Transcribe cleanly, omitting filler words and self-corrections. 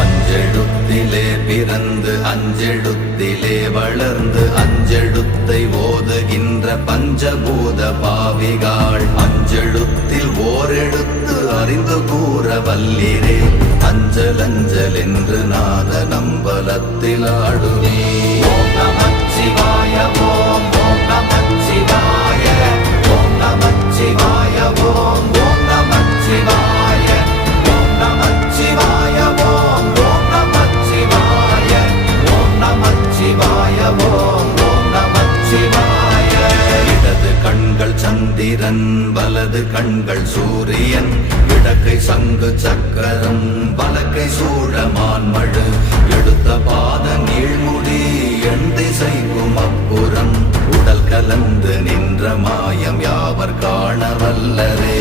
அஞ்செழுத்திலே பிறந்து அஞ்செழுத்திலே வளர்ந்து அஞ்செழுத்தை ஓதுகின்ற பஞ்சபூத பாவிகாள் அஞ்செழுத்தில் ஓரெழுத்து அறிந்து கூற வல்லிரே அஞ்சல் அஞ்சல் என்று நாத நம்பலத்தில் ஆடுவே. ஓம் நமச்சிவாய ஓம் ஓம் நமச்சிவாய ஓம் நமச்சிவாய ஓம் ஓம் நமச்சிவாய ஓம் நமச்சிவாய ஓம் ஓம் நமச்சிவாய ஓம் நமச்சிவாய ஓம் ஓம் நமச்சிவாய. இடது கண்கள் சந்திரன் வலது கண்கள் சூரியன் இடக்கை சங்கு சக்கரம் வலக்கை சூழமான்மழு எடுத்த பாத நீழ்முடி எண் திசைக்கும் அப்புறம் உடல் கலந்து நின்ற மாயம் யாவர் காண வல்லரே.